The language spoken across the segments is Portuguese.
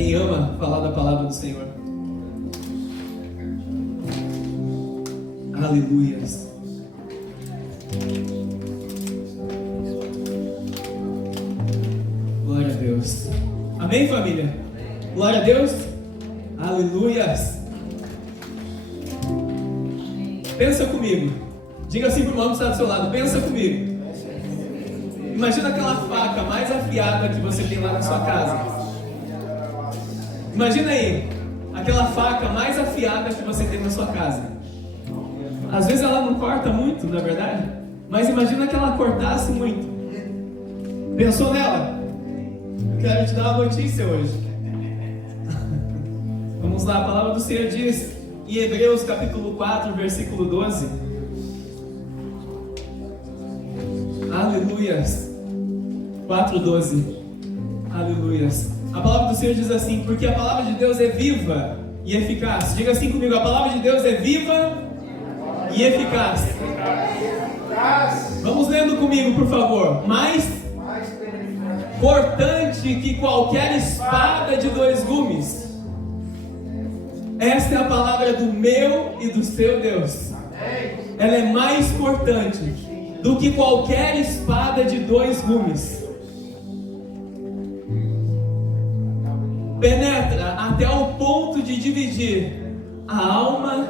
quem ama falar da palavra do Senhor. Aleluias. Glória a Deus. Amém, família? Glória a Deus. Aleluias. Pensa comigo. Diga assim pro irmão que está do seu lado. Pensa comigo. Imagina aquela faca mais afiada que você tem lá na sua casa. Imagina aí, aquela faca mais afiada que você tem na sua casa. Às vezes ela não corta muito, na verdade, mas imagina que ela cortasse muito. Pensou nela? Eu quero te dar uma notícia hoje. Vamos lá, a palavra do Senhor diz em Hebreus capítulo 4, versículo 12. Aleluias. 4:12. Aleluias. A palavra do Senhor diz assim: porque a palavra de Deus é viva e eficaz. Diga assim comigo: a palavra de Deus é viva e eficaz. Vamos lendo comigo, por favor. Mais cortante que qualquer espada de 2 gumes. Esta é a palavra do meu e do seu Deus. Ela é mais cortante do que qualquer espada de 2 gumes. Penetra até o ponto de dividir a alma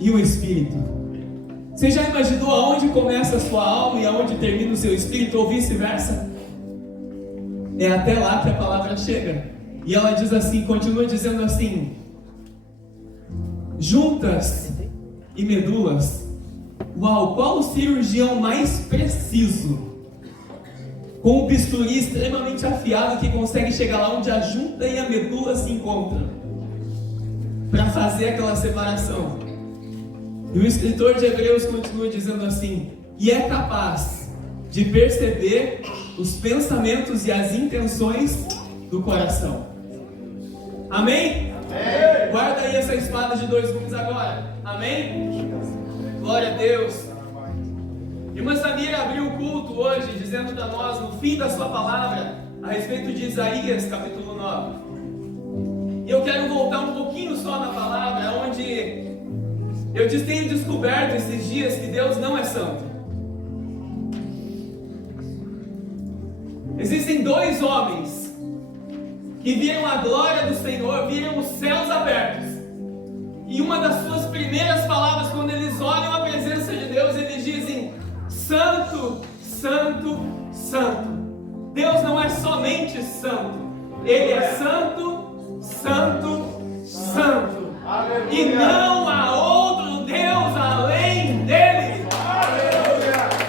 e o espírito. Você já imaginou aonde começa a sua alma e aonde termina o seu espírito, ou vice-versa? É até lá que a palavra chega. E ela diz assim, continua dizendo assim: juntas e medulas. Uau, qual o cirurgião mais preciso, com um bisturi extremamente afiado, que consegue chegar lá onde a junta e a medula se encontram, para fazer aquela separação? E o escritor de Hebreus continua dizendo assim: e é capaz de perceber os pensamentos e as intenções do coração. Amém? Amém. Guarda aí essa espada de 2 gumes agora. Amém? Glória a Deus. Irmã Samira abriu o culto hoje dizendo para nós, no fim da sua palavra, a respeito de Isaías capítulo 9. E eu quero voltar um pouquinho só na palavra, onde eu tenho descoberto esses dias que Deus não é santo. Existem 2 homens que viram a glória do Senhor, viram os céus abertos. E uma das suas primeiras palavras, quando eles olham a presença de Deus, eles dizem: Santo, Santo, Santo. Deus não é somente santo, Ele é santo, Santo, Santo. E não há outro Deus além dele.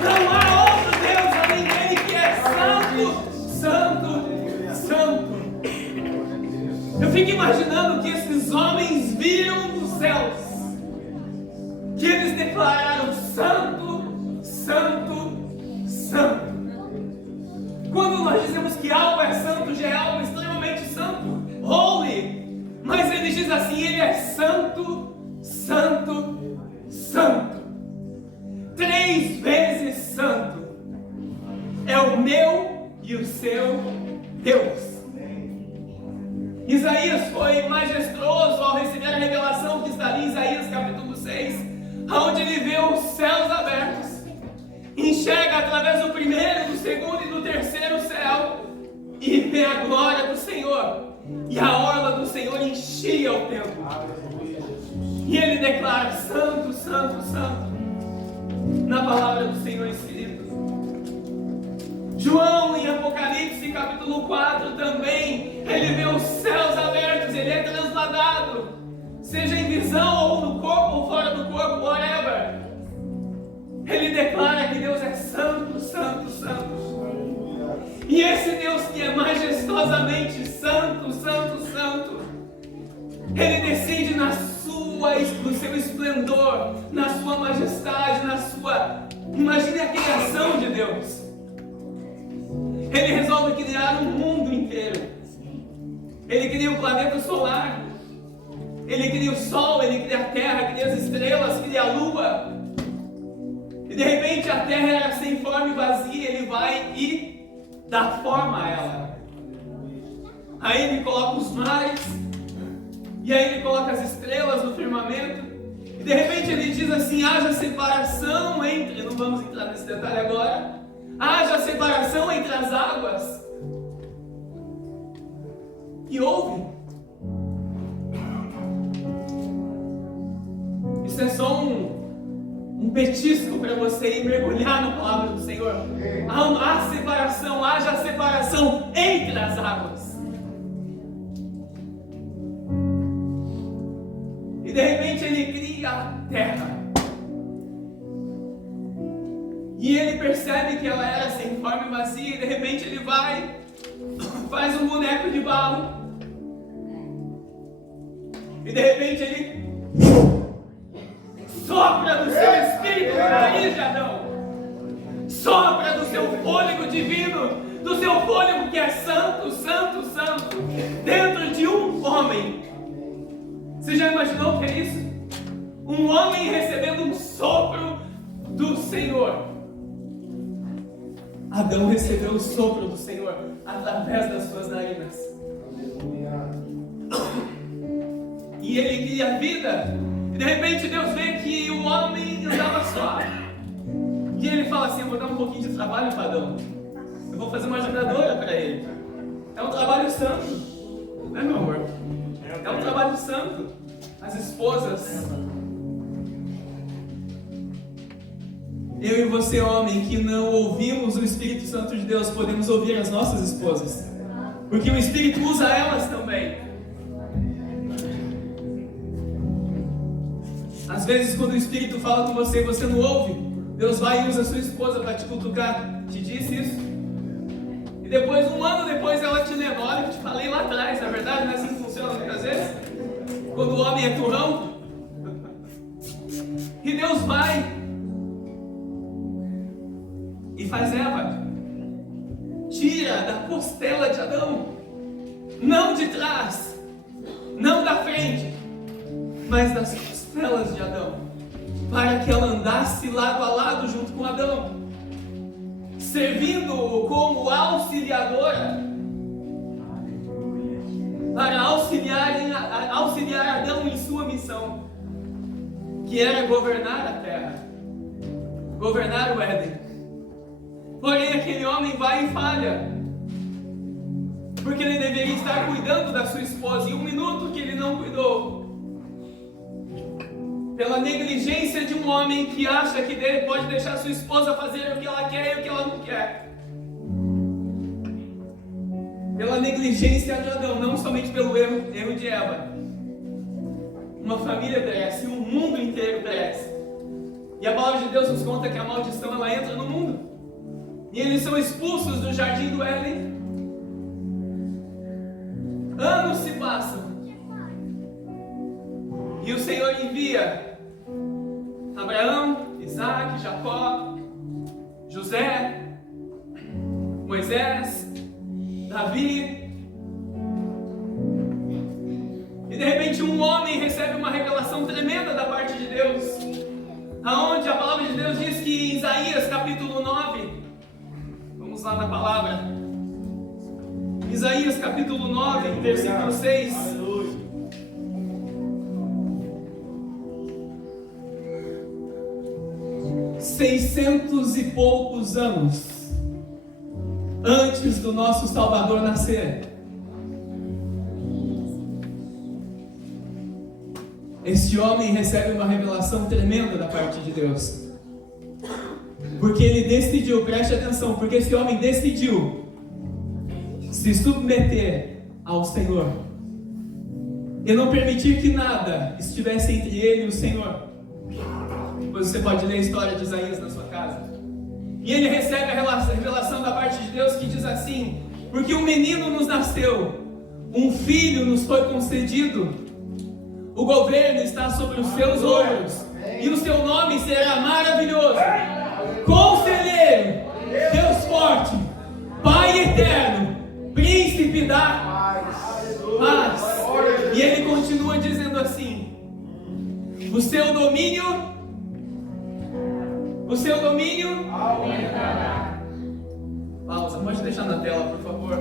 Não há outro Deus além dele que é santo, Santo, Santo. Eu fico imaginando que esses homens viram dos céus, que eles declararam: Santo, Santo, Santo. Quando nós dizemos que algo é santo, já é algo extremamente santo, holy. Mas ele diz assim: Ele é santo, Santo, Santo. 3 vezes santo. É o meu e o seu Deus. Isaías foi majestoso ao receber a revelação que está ali em Isaías capítulo 6, onde ele vê os céus abertos, enxerga através do primeiro, do segundo e do terceiro céu, e vê a glória do Senhor, e a orla do Senhor enchia o templo, e ele declara: Santo, Santo, Santo, na palavra do Senhor escrito. João, em Apocalipse capítulo 4 também, ele vê os céus abertos, ele é transladado, seja em visão ou no corpo ou fora do corpo, whatever. Ele declara que Deus é santo, santo, santo. E esse Deus que é majestosamente santo, santo, santo, ele decide no seu esplendor, na sua majestade, na sua... Imagine a criação de Deus. Ele resolve criar um mundo inteiro. Ele cria o planeta solar, ele cria o sol, ele cria a terra, cria as estrelas, cria a lua. E de repente a terra era sem forma e vazia, ele vai e dá forma a ela. aí Ele coloca os mares, e aí Ele coloca as estrelas no firmamento, e de repente Ele diz assim: haja separação entre, não vamos entrar nesse detalhe agora, haja separação entre as águas, e houve. Isso é só um petisco para você ir mergulhar na palavra do Senhor. Há separação, haja separação entre as águas. E de repente Ele cria a terra. E Ele percebe que ela era sem forma e vazia. E de repente Ele vai, faz um boneco de barro. E de repente Ele sopra do seu espírito no nariz de Adão. Sopra do seu fôlego divino, do seu fôlego que é santo, santo, santo, dentro de um homem. Você já imaginou o que é isso? Um homem recebendo um sopro do Senhor. Adão recebeu o sopro do Senhor através das suas narinas. E ele cria vida. E de repente Deus vê que o homem andava suave. E ele fala assim: eu vou dar um pouquinho de trabalho para Adão. Eu vou fazer uma ajudadora para ele. É um trabalho santo, né, meu amor? É um trabalho santo. As esposas. Eu e você, homem, que não ouvimos o Espírito Santo de Deus, podemos ouvir as nossas esposas. Porque o Espírito usa elas também. Às vezes, quando o Espírito fala com você e você não ouve, Deus vai e usa a sua esposa para te cutucar. Te disse isso. E depois, um ano depois, ela te lembra: olha, eu te falei lá atrás, na verdade, não é assim que funciona muitas vezes? Quando o homem é turrão. E Deus vai e faz Eva. Tira da costela de Adão. Não de trás, não da frente, mas das costelas de Adão, para que ela andasse lado a lado junto com Adão, servindo-o como auxiliadora, para auxiliar Adão em sua missão, que era governar a terra, governar o Éden. Porém, aquele homem vai e falha, porque ele deveria estar cuidando da sua esposa, e um minuto que ele não cuidou, pela negligência de um homem que acha que dele pode deixar sua esposa fazer o que ela quer e o que ela não quer. Pela negligência de Adão, não somente pelo erro de Eva. Uma família perece, um mundo inteiro perece. E a palavra de Deus nos conta que a maldição ela entra no mundo. E eles são expulsos do jardim do Éden. Anos se passam. E o Senhor envia Abraão, Isaac, Jacó, José, Moisés, Davi. E de repente um homem recebe uma revelação tremenda da parte de Deus. Aonde a palavra de Deus diz que em Isaías capítulo 9, vamos lá na palavra. Isaías capítulo 9, versículo 6. Aleluia. 600 e poucos anos antes do nosso Salvador nascer, este homem recebe uma revelação tremenda da parte de Deus. Porque ele decidiu, preste atenção, porque esse homem decidiu se submeter ao Senhor e não permitir que nada estivesse entre ele e o Senhor. Depois você pode ler a história de Isaías na sua casa. E ele recebe a revelação da parte de Deus que diz assim: porque um menino nos nasceu, um filho nos foi concedido, o governo está sobre os seus ombros, e o seu nome será maravilhoso, Conselheiro, Deus forte, Pai eterno, Príncipe da paz. E ele continua dizendo assim: o seu domínio aumentará. pausa. Pode deixar na tela, por favor.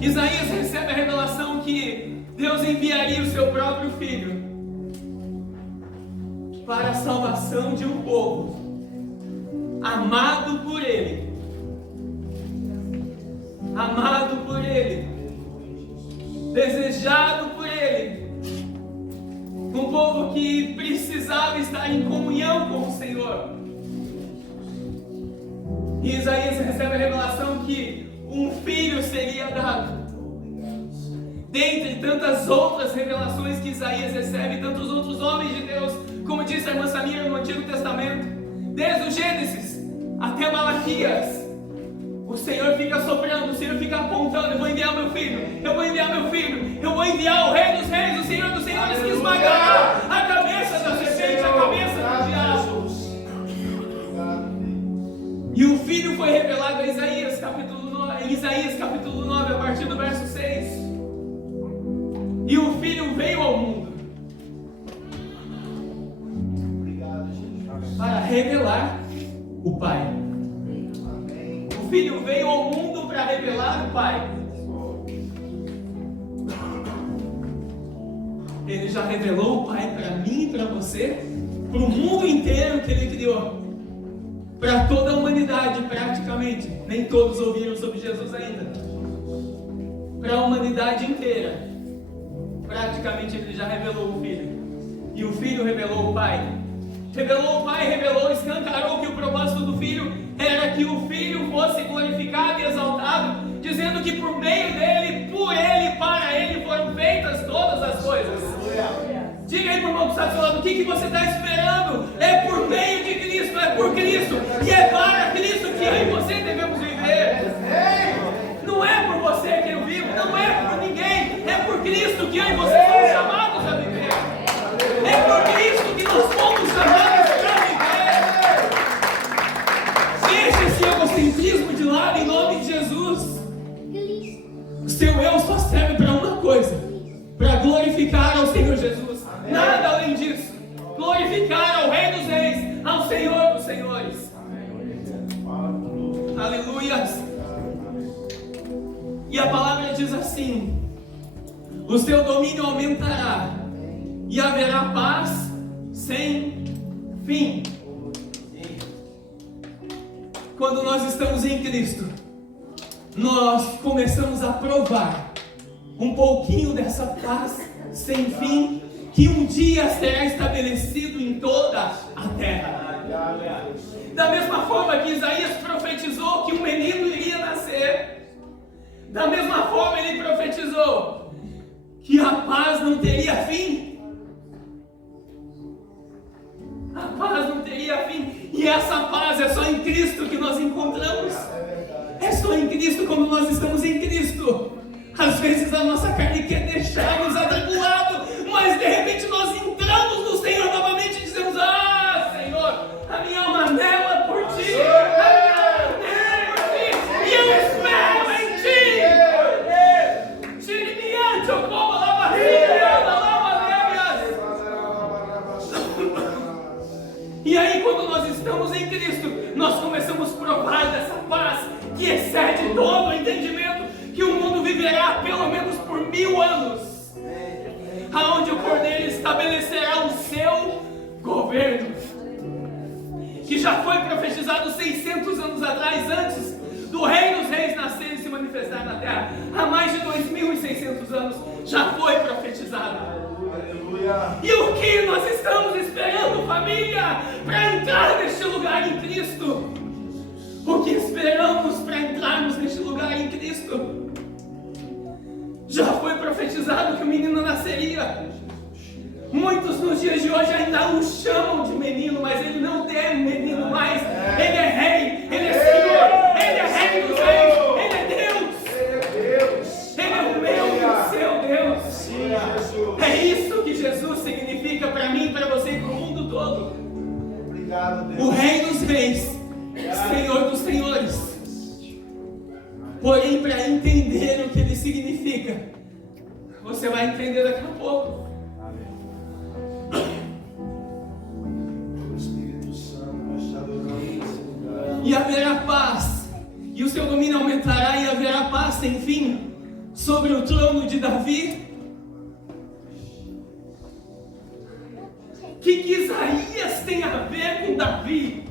Isaías recebe a revelação que Deus enviaria o seu próprio filho para a salvação de um povo amado por ele, desejado por ele, um povo que precisava estar em comunhão com o Senhor. E Isaías recebe a revelação que um filho seria dado. Dentre tantas outras revelações que Isaías recebe, tantos outros homens de Deus, como disse a irmã Samira no Antigo Testamento, desde o Gênesis até Malaquias, o Senhor fica soprando, o Senhor fica apontando: eu vou enviar meu filho, eu vou enviar meu filho, eu vou enviar o Rei dos Reis, o Senhor dos Senhores, que esmagará a cabeça da serpente, a cabeça do diabo. E o filho foi revelado em Isaías capítulo 9, a partir do verso 6. E o filho veio ao mundo para revelar o Pai. O filho veio ao mundo para revelar o Pai. Ele já revelou o Pai para mim e para você, para o mundo inteiro que Ele criou, para toda a humanidade praticamente. Nem todos ouviram sobre Jesus ainda. Para a humanidade inteira, praticamente Ele já revelou o Filho. E o Filho revelou o Pai. Revelou o Pai, revelou, escancarou que o propósito do Filho era que o Filho fosse glorificado e exaltado, dizendo que por meio dele, por ele, para ele foram feitas todas as coisas. Diga aí para o irmão que está falando: o que você está esperando? É por meio de Cristo, é por Cristo, e é para Cristo que eu e você devemos viver. Não é por você que eu vivo, não é por ninguém, é por Cristo que eu e você somos chamados a viver. É por Cristo que nós fomos chamados para viver. Deixe esse egocentrismo de lado em nome de Jesus. O seu eu só serve para uma coisa: para glorificar ao Senhor Jesus. Nada além disso. Glorificar ao Rei dos Reis, ao Senhor dos Senhores. Aleluias. E a palavra diz assim: o seu domínio aumentará e haverá paz sem fim. Quando nós estamos em Cristo, nós começamos a provar um pouquinho dessa paz sem fim, que um dia será estabelecido em toda a terra. Da mesma forma que Isaías profetizou que um menino iria nascer, da mesma forma ele profetizou que a paz não teria fim. A paz não teria fim. E essa paz é só em Cristo que nós encontramos. É só em Cristo, quando nós estamos em Cristo. Às vezes a nossa carne quer deixar-nos atribulado, mas de repente nós entramos no Senhor novamente e dizemos: ah, Senhor, a minha alma anela por Ti, a minha alma anela por Ti, e eu espero em Ti. Tire-me, eu como a barriga, e aí, quando nós estamos em Cristo, nós começamos a provar dessa paz que excede todo o entendimento, que o mundo viverá pelo menos por 1000 anos, aonde o Cordeiro estabelecerá o seu governo, que já foi profetizado 600 anos atrás, antes do Rei dos Reis nascer e se manifestar na terra. Há mais de 2600 anos já foi profetizado. E o que nós estamos esperando, família, para entrar neste lugar em Cristo? O que esperamos para entrarmos neste lugar em Cristo? Já foi profetizado que o menino nasceria. Muitos nos dias de hoje ainda o chamam de menino, mas ele não é menino mais. Ele é rei, ele é Senhor, ele é Rei dos Reis, ele é Deus. Ele é o meu e o seu Deus. É isso que Jesus significa para mim, para você e para o mundo todo. O Rei dos Reis, Senhor dos Senhores. Porém, para entender o que ele significa, você vai entender daqui a pouco. E haverá paz e o seu domínio aumentará e haverá paz sem fim sobre o trono de Davi. O que Isaías tem a ver com Davi?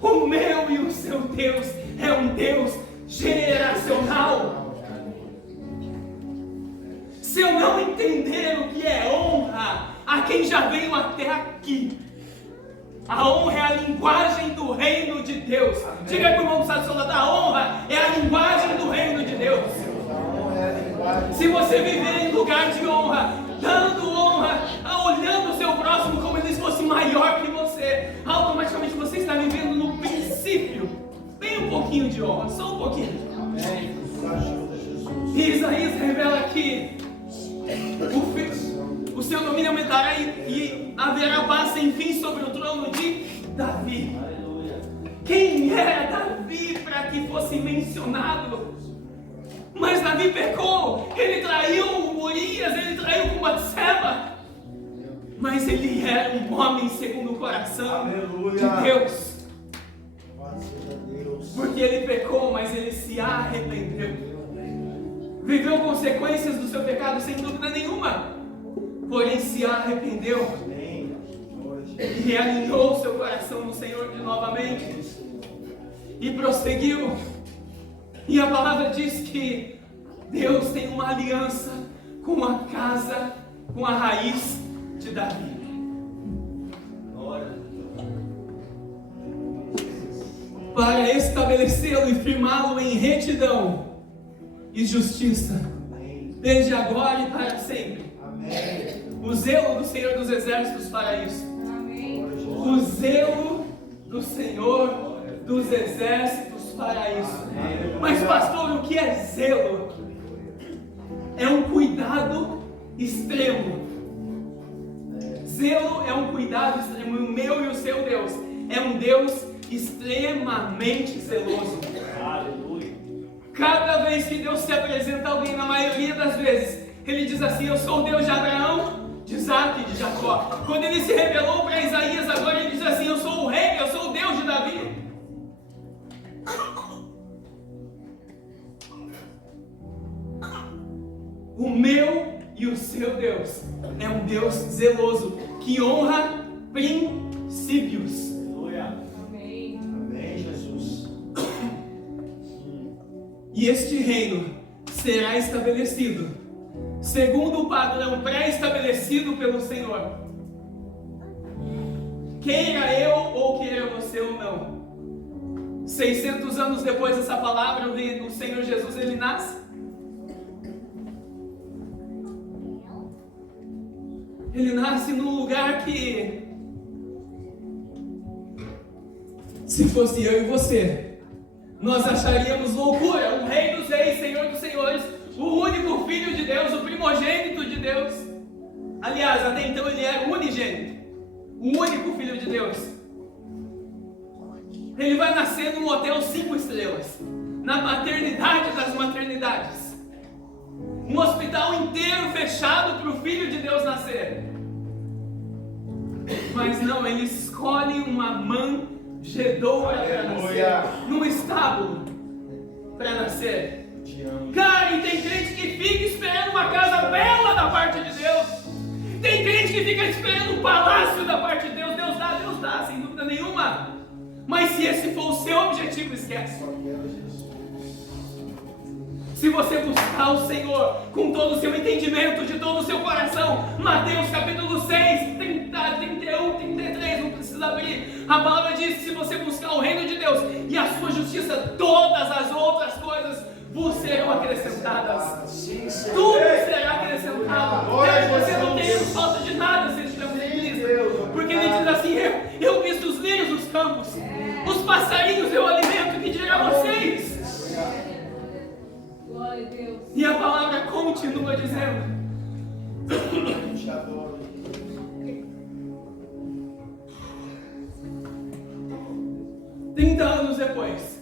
O meu e o seu Deus é um Deus geracional. Se eu não entender o que é honra a quem já veio até aqui, a honra é a linguagem do reino de Deus. Diga para o irmão do estado de a honra é a linguagem do reino de Deus. Se você viver em lugar de honra, dando honra, olhando o seu próximo como ele fosse maior que você, automaticamente você está vivendo no princípio. Bem um pouquinho de honra, só um pouquinho. E Isaías revela que o seu domínio aumentará e haverá paz sem fim sobre o trono de Davi. Quem era Davi para que fosse mencionado? Mas Davi pecou, ele traiu Urias, ele traiu com Batseba. Mas ele era um homem segundo o coração de Deus. Porque ele pecou, mas ele se arrependeu. Viveu consequências do seu pecado sem dúvida nenhuma. Porém se arrependeu. E alinhou seu coração no Senhor de novamente. E prosseguiu. E a palavra diz que Deus tem uma aliança com a casa, com a raiz de Davi. Para estabelecê-lo e firmá-lo em retidão e justiça, desde agora e para sempre. Amém. O zelo do Senhor dos Exércitos para isso. Amém. O zelo do Senhor dos Exércitos para isso. Amém. Mas pastor, o que é zelo? É um cuidado extremo. Zelo é um cuidado extremo. O meu e o seu Deus é um Deus extremamente zeloso. Aleluia. Cada vez que Deus se apresenta a alguém, na maioria das vezes, Ele diz assim: eu sou o Deus de Abraão, de Isaac e de Jacó. Quando Ele se revelou para Isaías, agora Ele diz assim: eu sou o rei, eu sou o Deus de Davi. O meu e o seu Deus é um Deus zeloso, que honra princípios. Amém. Amém, Jesus. E este reino será estabelecido segundo o padrão pré-estabelecido pelo Senhor. Queira eu ou queira você ou não. 600 anos depois dessa palavra, o Senhor Jesus, Ele nasce. Ele nasce num lugar que, se fosse eu e você, nós acharíamos loucura. O Rei dos Reis, Senhor dos Senhores, o único Filho de Deus, o primogênito de Deus. Aliás, até então ele era o unigênito, o único Filho de Deus. Ele vai nascer num hotel 5 estrelas, na maternidade das maternidades. Um hospital inteiro fechado para o Filho de Deus nascer. Mas não, ele escolhe uma manjedoura para nascer, num estábulo para nascer. Cara, e tem crente que fica esperando uma casa bela da parte de Deus. Tem crente que fica esperando um palácio da parte de Deus. Deus dá, sem dúvida nenhuma. Mas se esse for o seu objetivo, esquece. Se você buscar o Senhor com todo o seu entendimento, de todo o seu coração, Mateus capítulo 6, 30, 31, 33, não precisa abrir. A palavra diz que se você buscar o reino de Deus e a sua justiça, todas as outras coisas vos serão acrescentadas. Tudo será acrescentado. Você não tem falta de nada se estivermos em Cristo. Porque Ele diz assim: eu visto os lírios dos campos, os passarinhos eu alimento, que dirá vocês? E a palavra continua dizendo: 30 anos depois,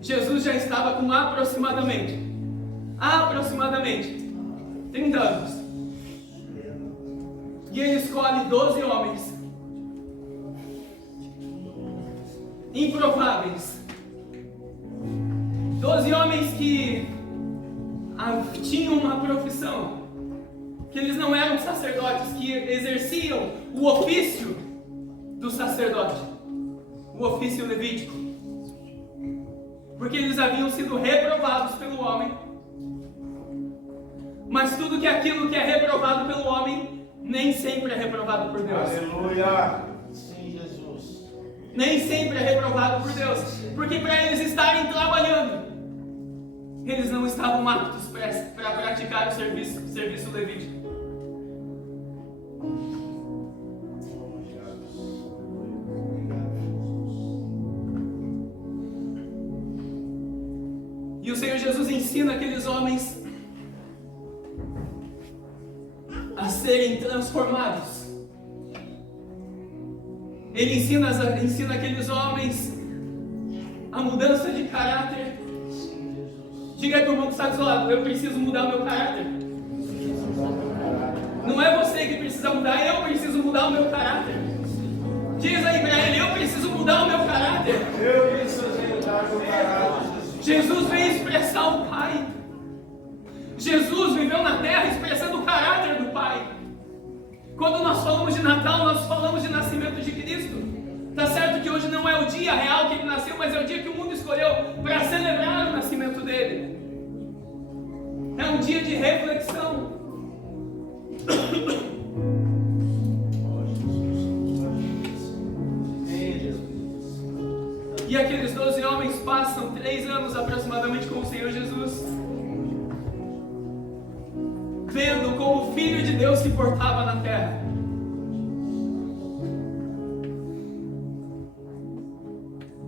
Jesus já estava com aproximadamente 30 anos. E ele escolhe 12 homens improváveis. 12 homens que tinham uma profissão, que eles não eram sacerdotes, que exerciam o ofício do sacerdote, o ofício levítico, porque eles haviam sido reprovados pelo homem. Mas tudo que aquilo que é reprovado pelo homem nem sempre é reprovado por Deus. Aleluia! Sim, Jesus. Nem sempre é reprovado por Deus, porque para eles estarem trabalhando, eles não estavam aptos para praticar o serviço levítico. E o Senhor Jesus ensina aqueles homens a serem transformados. Ele ensina aqueles homens a mudança de caráter. Diga aí para o irmão que está do seu lado: eu preciso mudar o meu caráter. Não é você que precisa mudar, eu preciso mudar o meu caráter. Diz aí para ele: eu preciso mudar o meu caráter. Eu preciso mudar o meu caráter. Jesus veio expressar o Pai. Jesus viveu na terra expressando o caráter do Pai. Quando nós falamos de Natal, nós falamos de nascimento de Cristo. Tá certo que hoje não é o dia real que ele nasceu, mas é o dia que o mundo escolheu para celebrar o nascimento dele. É um dia de reflexão. E aqueles 12 homens passam 3 anos aproximadamente com o Senhor Jesus, vendo como o Filho de Deus se portava na terra.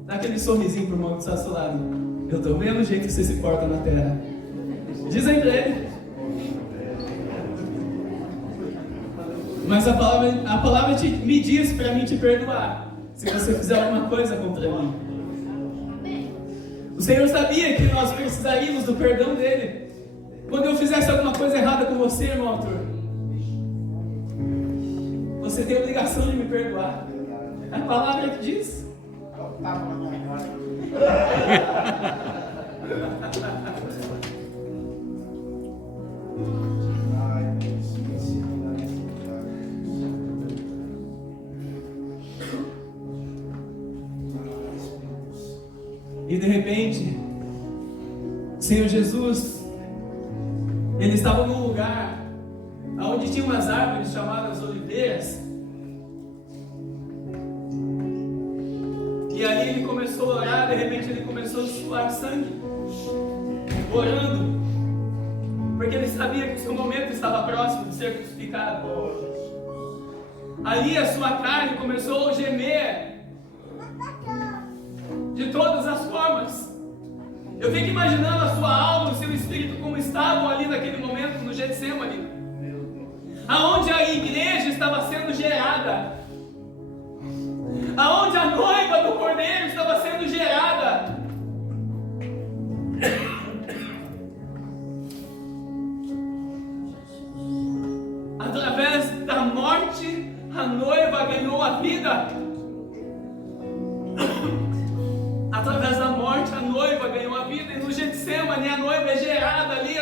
Dá aquele sorrisinho pro irmão que está ao seu lado: eu estou vendo o jeito que você se porta na terra. Diz aí pra ele. Mas a palavra me diz para mim te perdoar se você fizer alguma coisa contra mim. O Senhor sabia que nós precisaríamos do perdão dele. Quando eu fizesse alguma coisa errada com você, irmão autor, você tem a obrigação de me perdoar. A palavra que diz. E de repente, o Senhor Jesus, ele estava num lugar onde tinha umas árvores chamadas oliveiras. E aí ele começou a orar, de repente ele começou a suar sangue, orando, porque ele sabia que o seu momento estava próximo de ser crucificado. Ali a sua carne começou a gemer de todas as formas. Eu fico imaginando a sua alma, o seu espírito como estavam ali naquele momento no Getsemane, aonde a igreja estava sendo gerada, aonde a noiva do Cordeiro estava sendo gerada. Através da morte, a noiva ganhou a vida. Através da morte, a noiva ganhou a vida. E no Getsemane, a noiva é gerada ali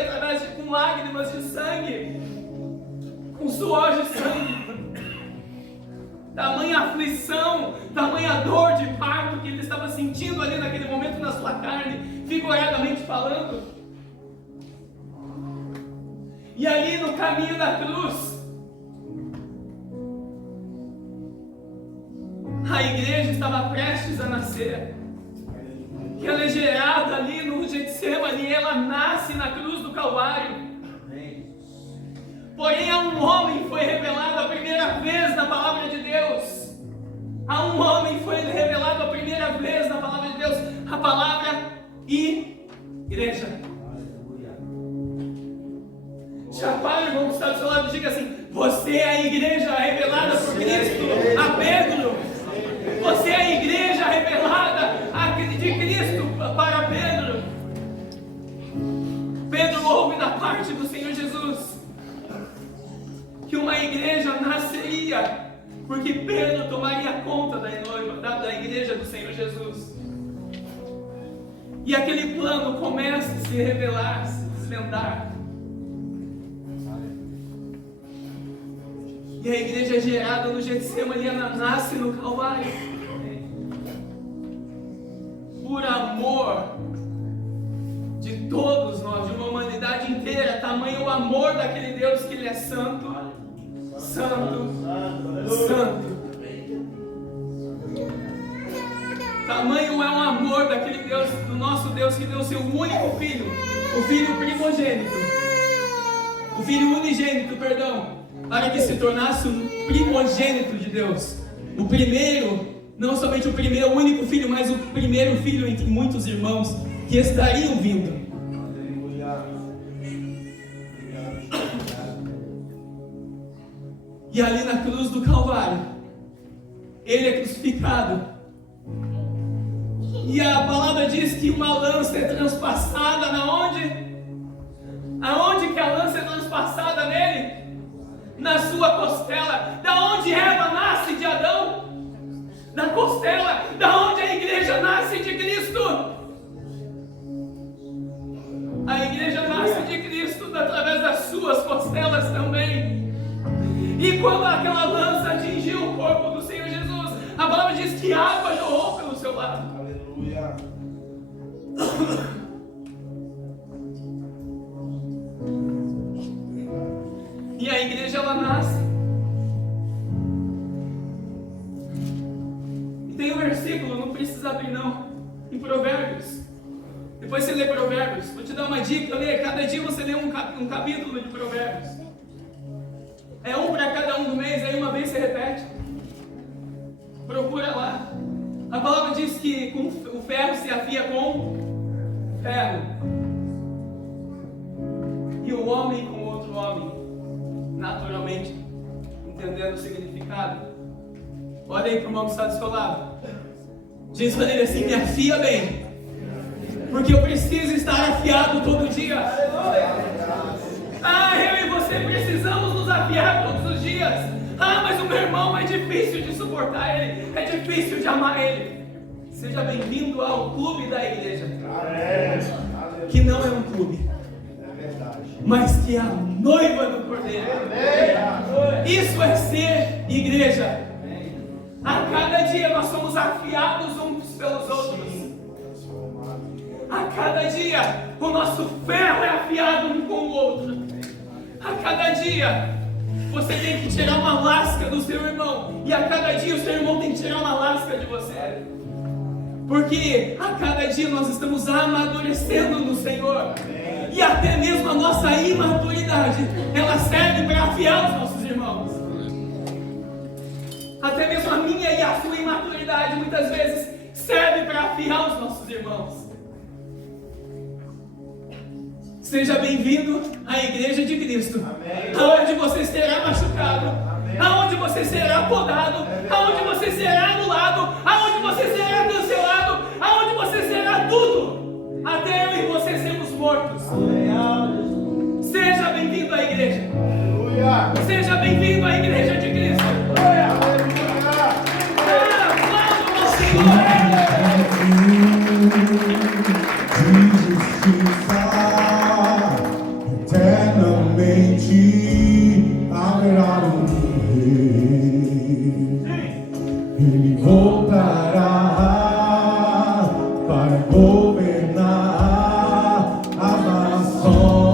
com lágrimas de sangue, com suor de sangue. Tamanha aflição, tamanha dor de parto que ele estava sentindo ali naquele momento na sua carne, figuradamente falando. E ali no caminho da cruz, a igreja estava prestes a nascer. Que ela é gerada ali no Getsemane, ela nasce na cruz do Calvário. Porém, a um homem foi revelado a primeira vez na palavra de Deus. A um homem foi revelado a primeira vez na palavra de Deus a palavra igreja. Chacoalhe, irmão que está do seu lado, e diga assim: você é a igreja revelada por Cristo a Pedro. Você é a igreja revelada de Cristo para Pedro. Pedro ouve da parte do Senhor Jesus que uma igreja nasceria, porque Pedro tomaria conta da igreja igreja do Senhor Jesus. E aquele plano começa a se revelar, a se desvendar. E a igreja é gerada no Getsemane, ela nasce no Calvário. Por amor de todos nós, de uma humanidade inteira, tamanho o amor daquele Deus que Ele é santo, santo, santo. Tamanho é o amor daquele Deus, do nosso Deus, que deu seu único filho, o filho primogênito, o filho unigênito, perdão, para que se tornasse o primogênito de Deus, o primeiro, não somente o primeiro, o único filho, mas o primeiro filho entre muitos irmãos que estariam vindo. E ali na cruz do Calvário, Ele é crucificado. E a palavra diz que uma lança é transpassada na onde? Aonde que a lança é transpassada nele? Na sua costela. Da onde Eva nasce de Adão? Da costela. Da onde a igreja nasce de Cristo? A igreja nasce de Cristo através das suas costelas também. E quando aquela lança atingiu o corpo do Senhor Jesus, a palavra diz que a água jorrou pelo seu lado. Aleluia. E a igreja, ela nasce. E tem um versículo, não precisa abrir não, em Provérbios. Depois você lê Provérbios. Vou te dar uma dica, cada dia você lê um capítulo de Provérbios. É um para cada um do mês, aí uma vez você repete. Procura lá. A palavra diz que o ferro se afia com ferro. E o homem com outro homem. Naturalmente, entendendo o significado. Olha aí para o irmão que está do seu lado. Diz para ele assim: me afia bem, porque eu preciso estar afiado todo dia. Ah, eu e você precisamos nos afiar todos os dias. Ah, mas o meu irmão é difícil de suportar ele, é difícil de amar ele. Seja bem-vindo ao clube da igreja, que não é um clube, mas que é a noiva do Cordeiro. Isso é ser igreja. A cada dia nós somos afiados uns pelos outros. A cada dia o nosso ferro é afiado um com o outro. A cada dia você tem que tirar uma lasca do seu irmão, e a cada dia o seu irmão tem que tirar uma lasca de você. Porque a cada dia nós estamos amadurecendo no Senhor. E até mesmo a nossa imaturidade, ela serve para afiar os nossos irmãos. Até mesmo a minha e a sua imaturidade muitas vezes serve para afiar os nossos irmãos. Seja bem-vindo à igreja de Cristo. Amém. Aonde você será machucado. Amém. Aonde você será podado. Aonde você será anulado. Aonde você será cancelado. Aonde você será tudo. Até eu e você sermos mortos. Amém. Seja bem-vindo à igreja. Aleluia. Seja bem-vindo à igreja de Cristo. Aleluia. Aplauda ao Senhor. Eternamente haverá um rei. Ele voltará para governar as nações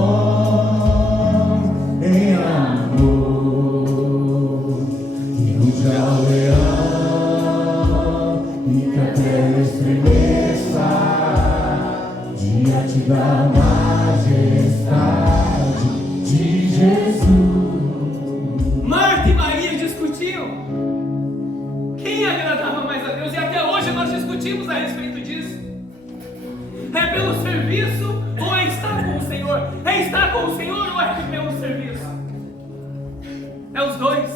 em amor. E ruja o leão e que a terra estremeça diante da majestade de Jesus. Marta e Maria discutiam quem agradava mais a Deus, e até hoje nós discutimos a respeito disso. É pelo serviço ou é estar com o Senhor? É estar com o Senhor ou é pelo serviço? É os dois.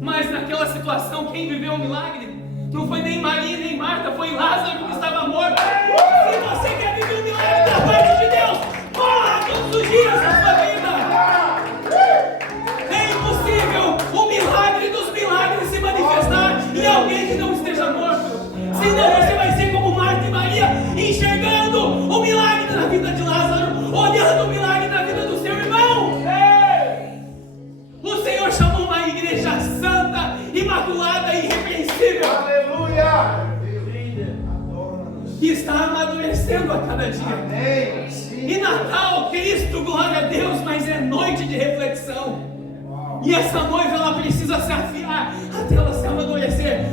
Mas naquela situação, quem viveu o milagre não foi nem Maria nem Marta, foi Lázaro que estava morto. Se você quer viver o milagre da parte de Deus, corra todos os dias da sua vida. É impossível o milagre dos milagres se manifestar em alguém que não esteja morto. que está amadurecendo a cada dia. E Natal, Cristo, glória a Deus, mas é noite de reflexão. E essa noiva, ela precisa se afiar até ela se amadurecer,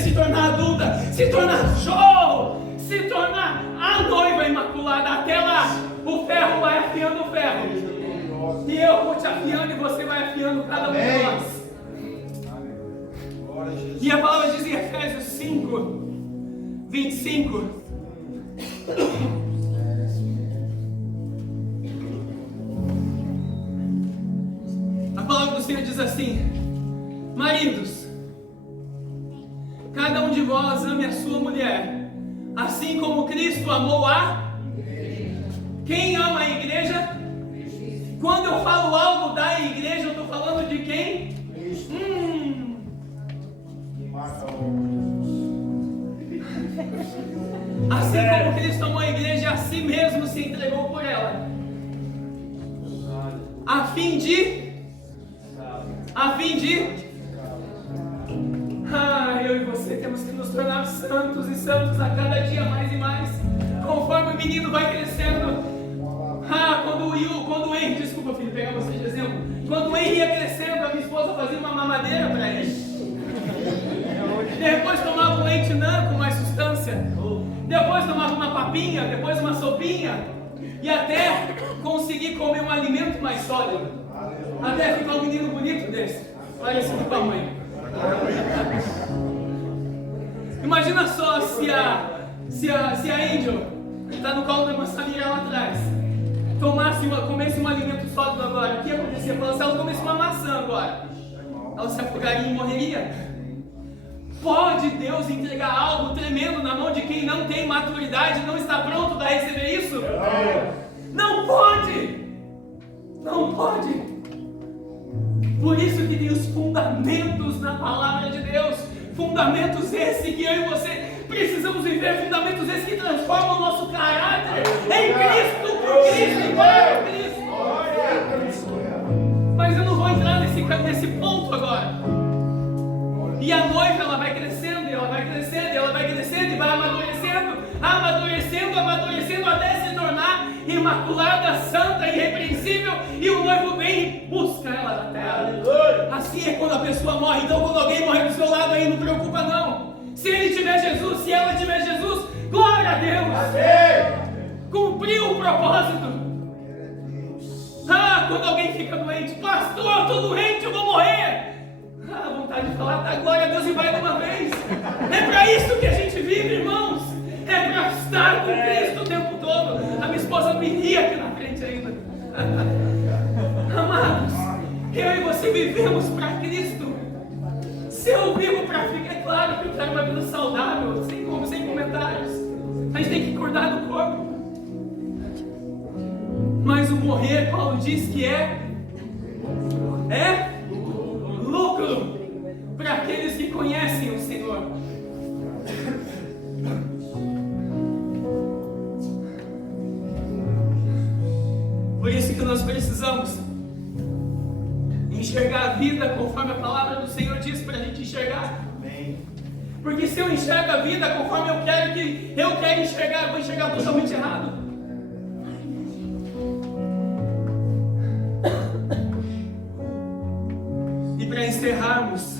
se tornar adulta, se tornar show, se tornar a noiva imaculada. Até lá, o ferro vai afiando o ferro. E eu vou te afiando e você vai afiando cada um de nós. E a palavra diz em Efésios 5, 25. A palavra do Senhor diz assim: maridos, cada um de vós ame a sua mulher, assim como Cristo amou a igreja. Quem ama a igreja? Quando eu falo algo da igreja, eu estou falando de quem? Assim como Cristo amou a igreja, a si mesmo se entregou por ela, a fim de eu e você temos que nos tornar santos e santos a cada dia mais e mais, conforme o menino vai crescendo. Quando o Henry, desculpa filho, pegar você de exemplo, quando o Henry ia crescendo, a minha esposa fazia uma mamadeira para ele. Depois tomava um leite Nan com mais substância. Depois tomava uma papinha, depois uma sopinha. E até conseguir comer um alimento mais sólido. Até ficar um menino bonito desse, parecido com a mãe. Imagina só se a Angel, que está no colo da irmã Samira lá atrás, comesse um alimento sólido agora. O que acontecia? Se ela comesse uma maçã agora, ela se afogaria e morreria. Pode Deus entregar algo tremendo na mão de quem não tem maturidade, não está pronto para receber isso? Não pode! Não pode! Por isso que tem os fundamentos na palavra de Deus. Fundamentos esses que eu e você precisamos viver. Fundamentos esses que transformam o nosso caráter em Cristo, por Cristo e para Cristo. Mas eu não vou entrar nesse ponto agora. E a noiva, ela vai crescendo, e ela vai crescendo, e ela vai crescendo, e vai amadurecendo, até se tornar imaculada, santa, irrepreensível, e o noivo vem e busca ela da terra. Assim é quando a pessoa morre. Então, quando alguém morre do seu lado aí, não preocupa não. Se ele tiver Jesus, se ela tiver Jesus, glória a Deus! Cumpriu o propósito. Quando alguém fica doente, pastor, eu estou doente, eu vou morrer. A vontade de falar, tá, glória a Deus, e vai de uma vez. É para isso que a gente vive, irmãos. É para estar com Cristo o tempo todo. A minha esposa me ria aqui na frente ainda. Amados, eu e você vivemos para Cristo. Se eu vivo para ficar, é claro que eu quero uma vida saudável, sem comentários. A gente tem que cuidar do corpo. Mas o morrer, Paulo diz que é lucro para aqueles que conhecem o Senhor. Por isso que nós precisamos enxergar a vida conforme a palavra do Senhor diz para a gente enxergar. Porque se eu enxergo a vida conforme eu quero enxergar, eu vou enxergar totalmente errado. E para encerrarmos,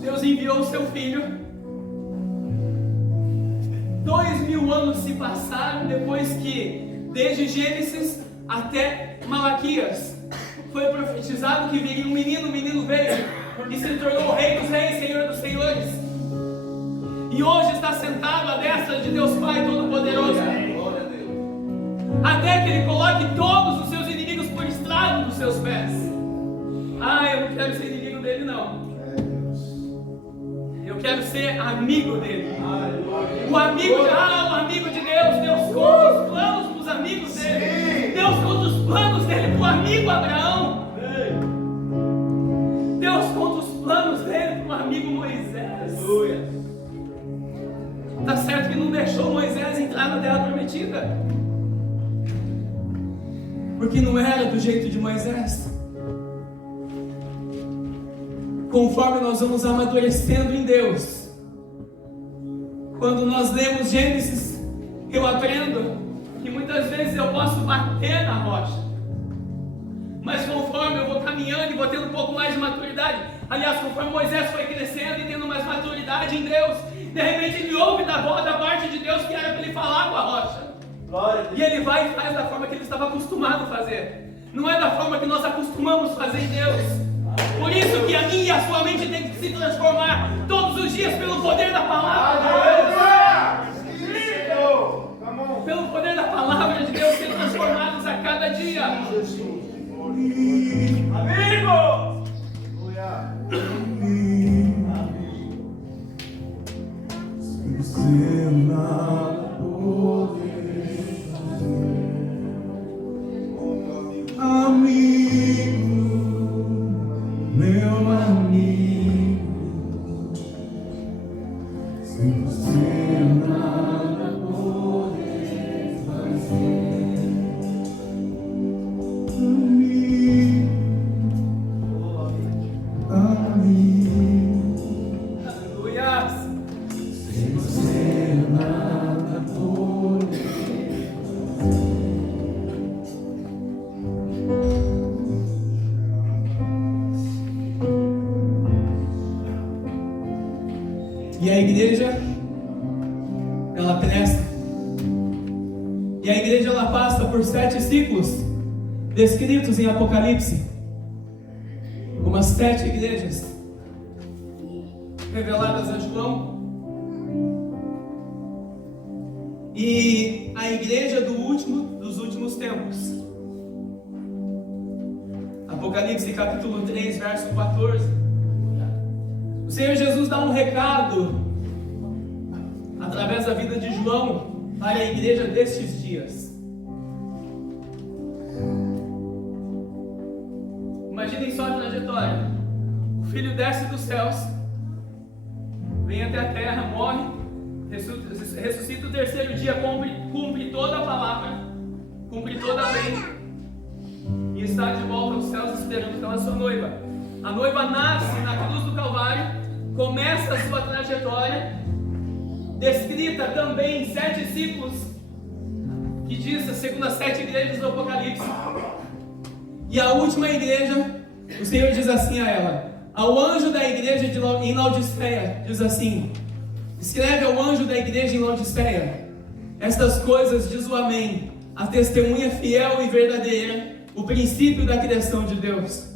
Deus enviou o seu Filho. 2000 anos se passaram depois que, desde Gênesis até Malaquias, foi profetizado que viria um menino veio e se tornou o Rei dos Reis, Senhor dos Senhores. E hoje está sentado à destra de Deus Pai Todo-Poderoso. Até que Ele coloque todos os seus inimigos por estrado dos seus pés. Eu não quero ser inimigo dele, não. Eu quero ser amigo dele. O amigo de Deus. Deus conta os planos dos amigos dele. Deus conta os planos dele para o amigo Abraão. Deus conta os planos dele para o amigo Moisés. Está certo que não deixou Moisés entrar na terra prometida, porque não era do jeito de Moisés. conforme nós vamos amadurecendo em Deus. Quando nós lemos Gênesis, eu aprendo que muitas vezes eu posso bater na rocha, mas conforme eu vou caminhando e vou tendo um pouco mais de maturidade, aliás, conforme Moisés foi crescendo e tendo mais maturidade em Deus, de repente ele ouve da voz da parte de Deus que era para ele falar com a rocha. E ele vai e faz da forma que ele estava acostumado a fazer. Não é da forma que nós acostumamos fazer em Deus. Por isso que a minha e a sua mente tem que se transformar todos os dias pelo poder da palavra de Deus. Pelo poder da palavra de Deus, ser transformados a cada dia. Amigo! Sem nada poder fazer, amigo, meu amigo, sem você nada poder fazer, amigo, amigo, Aleluia! sem você nada poder fazer. E a igreja, ela cresce. E a igreja, ela passa por 7 ciclos descritos em Apocalipse, como as 7 igrejas reveladas a João. E a igreja dos últimos tempos. Apocalipse capítulo 3, verso 14. O Senhor Jesus dá um recado através da vida de João para a igreja destes dias. Imaginem só a trajetória. O Filho desce dos céus, vem até a terra, morre, ressuscita o terceiro dia, cumpre toda a palavra, cumpre toda a lei, e está de volta aos céus esperando pela sua noiva. A noiva nasce na cruz do Calvário, começa a sua trajetória, descrita também em 7 ciclos, que diz, segundo as 7 igrejas do Apocalipse. E a última igreja, o Senhor diz assim a ela: ao anjo da igreja em Laodiceia, diz assim: escreve ao anjo da igreja em Laodiceia: estas coisas diz o Amém, a testemunha fiel e verdadeira, o princípio da criação de Deus.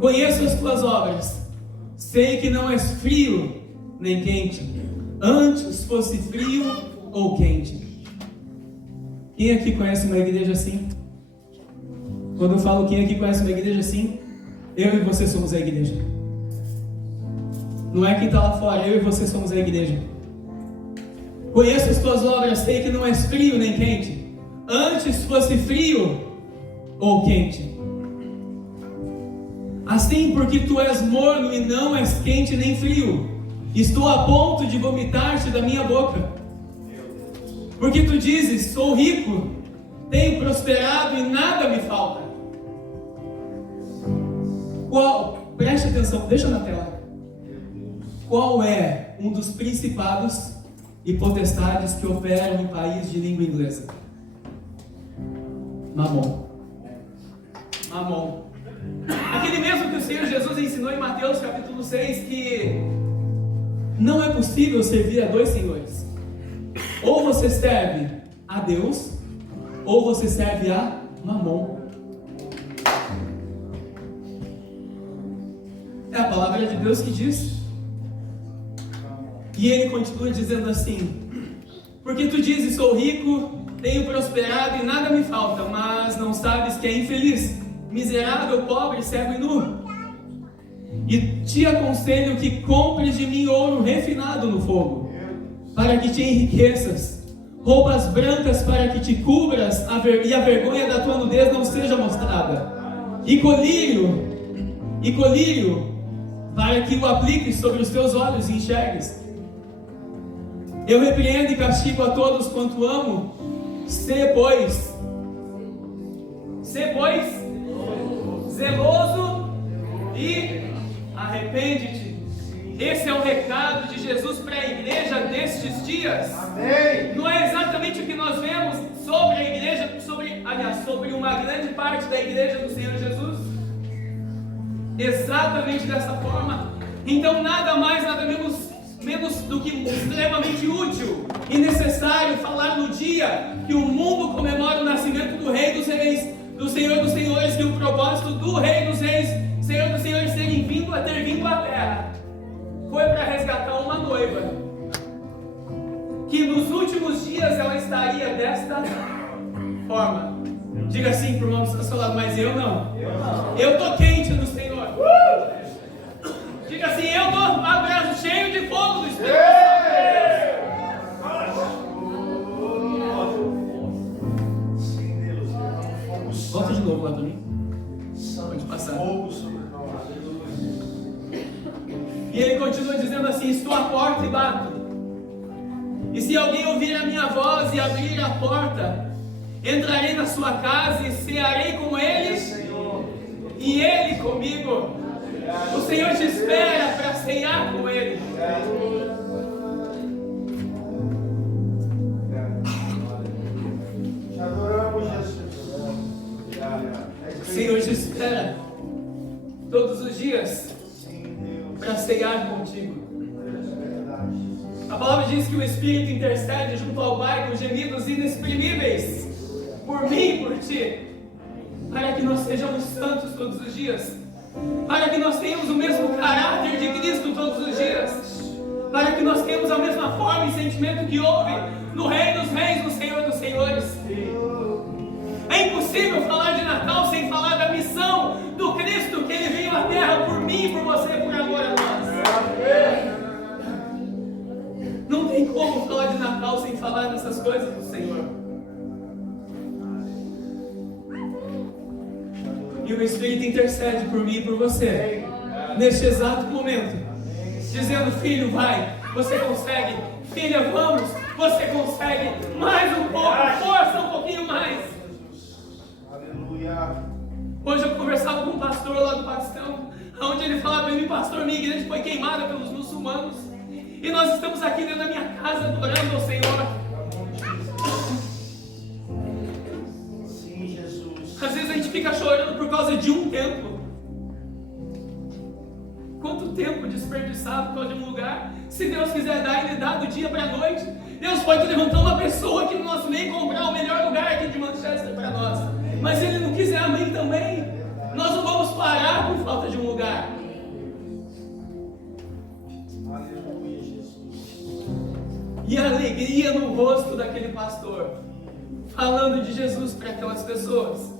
Conheço as tuas obras, sei que não és frio nem quente, antes fosse frio ou quente. Quem aqui conhece uma igreja assim? Quando eu falo quem aqui conhece uma igreja assim, eu e você somos a igreja. Não é quem está lá fora, eu e você somos a igreja. Conheço as tuas obras, sei que não és frio nem quente, antes fosse frio ou quente. Assim, porque tu és morno e não és quente nem frio, estou a ponto de vomitar-te da minha boca. Porque tu dizes: sou rico, tenho prosperado e nada me falta. Preste atenção, deixa na tela. Qual é um dos principados e potestades que operam em país de língua inglesa? Mamon. Mamon. Aquele mesmo que o Senhor Jesus ensinou em Mateus capítulo 6, que não é possível servir a 2 senhores. Ou você serve a Deus, ou você serve a Mamon. É a palavra de Deus que diz. E ele continua dizendo assim: porque tu dizes: sou rico, tenho prosperado e nada me falta, mas não sabes que é infeliz, miserável, pobre, cego e nu. E te aconselho que compres de mim ouro refinado no fogo, para que te enriqueças, roupas brancas para que te cubras e a vergonha da tua nudez não seja mostrada, e colírio para que o apliques sobre os teus olhos e enxergues. Eu repreendo e castigo a todos quanto amo. Sê, pois, zeloso e arrepende-te. Esse é o recado de Jesus para a igreja destes dias. Amém. Não é exatamente o que nós vemos sobre a igreja, sobre uma grande parte da igreja do Senhor Jesus? Exatamente dessa forma. Então nada mais, nada menos do que extremamente útil e necessário falar no dia que o mundo comemora o nascimento do Rei dos Reis, do Senhor dos Senhores, que o propósito do Rei dos Reis, Senhor dos Senhores, ter vindo à terra foi para resgatar uma noiva, que nos últimos dias ela estaria desta forma. Diga assim para o irmão que está ao seu lado, mas eu não. Eu estou quente no Senhor. Diga assim, eu estou abraço cheio de fogo do Espírito. Sim, Deus. Volta de novo lá para mim. Pode passar. Fogo sobre nós. E ele continua dizendo assim: estou à porta e bato. E se alguém ouvir a minha voz e abrir a porta, entrarei na sua casa e cearei com ele, e ele comigo. O Senhor te espera para cear com ele. Te adoramos, Jesus. O Senhor te espera todos os dias para cear contigo. A palavra diz que o Espírito intercede junto ao Pai com gemidos inexprimíveis por mim e por ti, para que nós sejamos santos todos os dias, para que nós tenhamos o mesmo caráter de Cristo todos os dias, para que nós tenhamos a mesma forma e sentimento que houve no Rei dos Reis, no Senhor dos Senhores. É impossível falar de Natal sem falar da missão do Cristo, que Ele veio à terra por mim, por você, por agora nós. Não tem como falar de Natal sem falar dessas coisas do Senhor. E o Espírito intercede por mim e por você, neste exato momento, dizendo: filho, vai, você consegue, filha, vamos, você consegue, mais um pouco, força um pouquinho mais. Aleluia. Hoje eu conversava com um pastor lá do Paquistão, onde ele falava para mim: pastor, minha igreja foi queimada pelos muçulmanos, e nós estamos aqui dentro da minha casa adorando ao Senhor. Às vezes a gente fica chorando por causa de um templo. Quanto tempo desperdiçado por causa de um lugar? Se Deus quiser dar, Ele dá do dia para a noite. Deus pode levantar uma pessoa aqui no nosso meio e comprar o melhor lugar aqui de Manchester para nós. Mas se Ele não quiser, amém também. Nós não vamos parar por falta de um lugar. Aleluia, Jesus. E a alegria no rosto daquele pastor, falando de Jesus para aquelas pessoas.